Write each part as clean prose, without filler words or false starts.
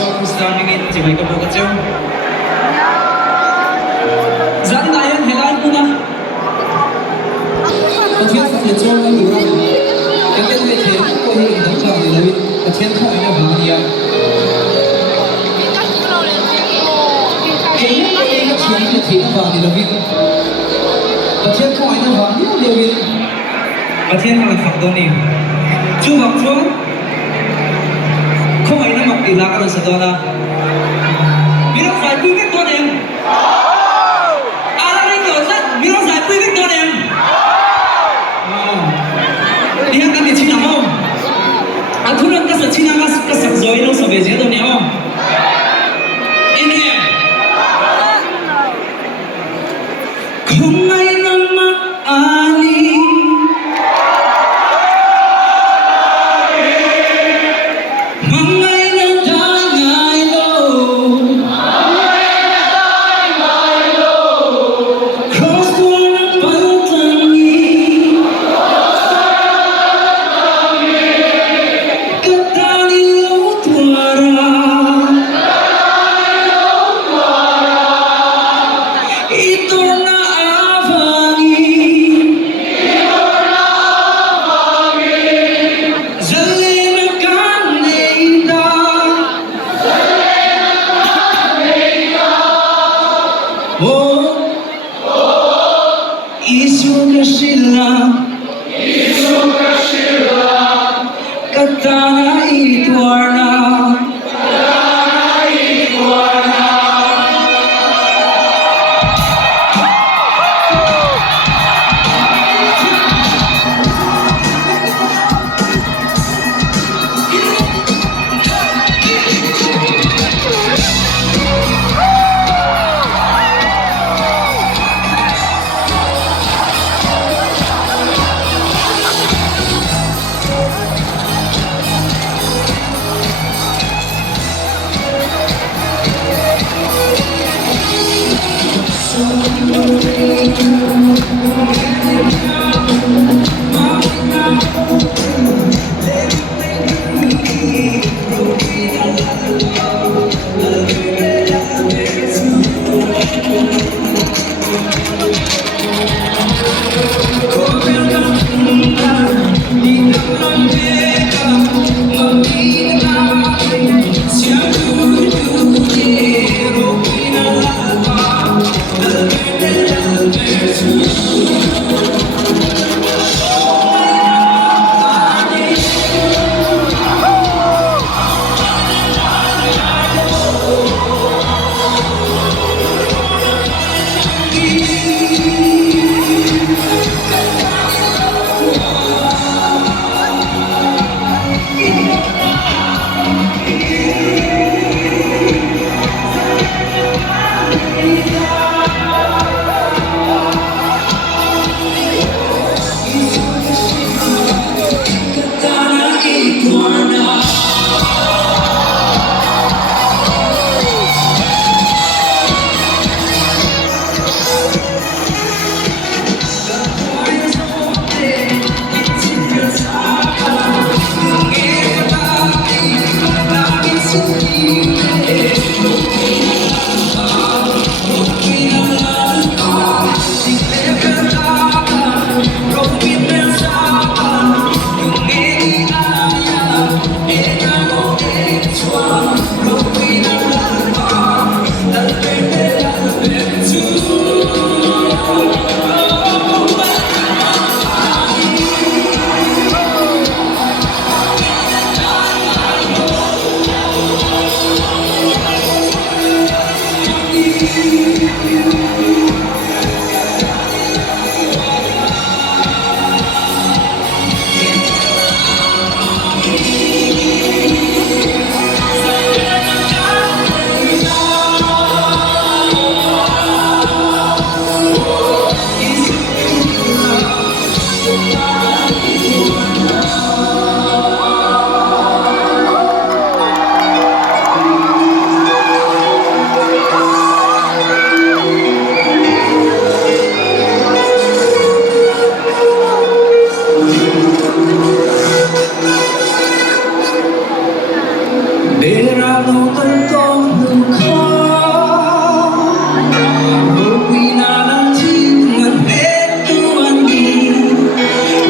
Yeshua Christa mingin chỉ phải có một cái chương dẫn lại anh helai puna cái thiên sẽ cho anh đủ rồi cái thiên về thế có hiện tượng cho người lấy cái thiên thoại nó vào đi à cái nó thiên nó vào đi là vì cái thiên thoại nó vào đi là vì cái thiên là phật tôn niệm chưa học xuống không ai nó mặc kỳ lạ rồi sao đó vì nó phải quy kết tôn niệm à nó nói rất vì nó phải quy kết tôn niệm đi ăn cái gì nào không anh thu được cái sự chi năng cái sắc rồi nó sẽ về dưới tôn niệm không amen không ai nó mặc ani verano tanto luka Rupina nanti ngebetuani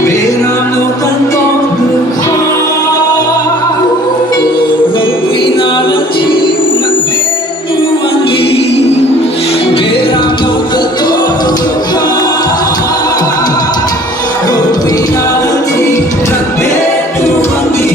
verano tanto luka Rupina nanti ngebetuani verano tanto luka Rupina nanti ngebetuani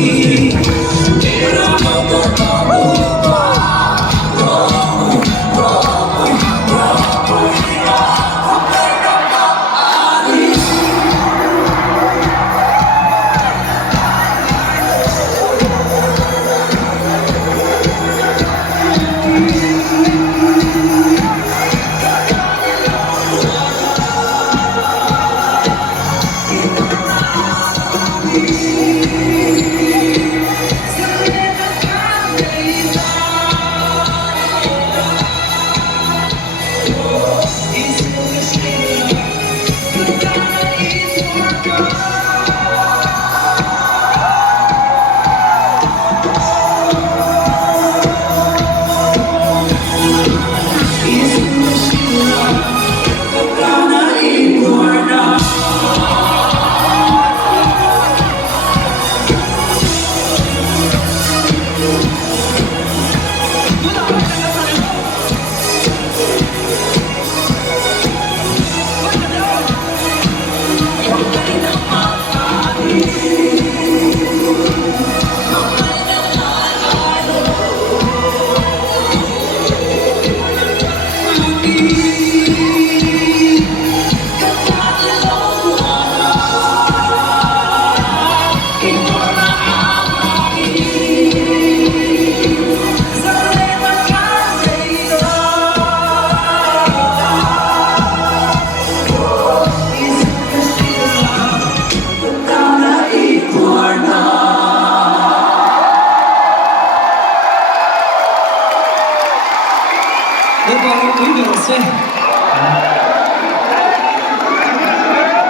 Let's go, we gonna sing.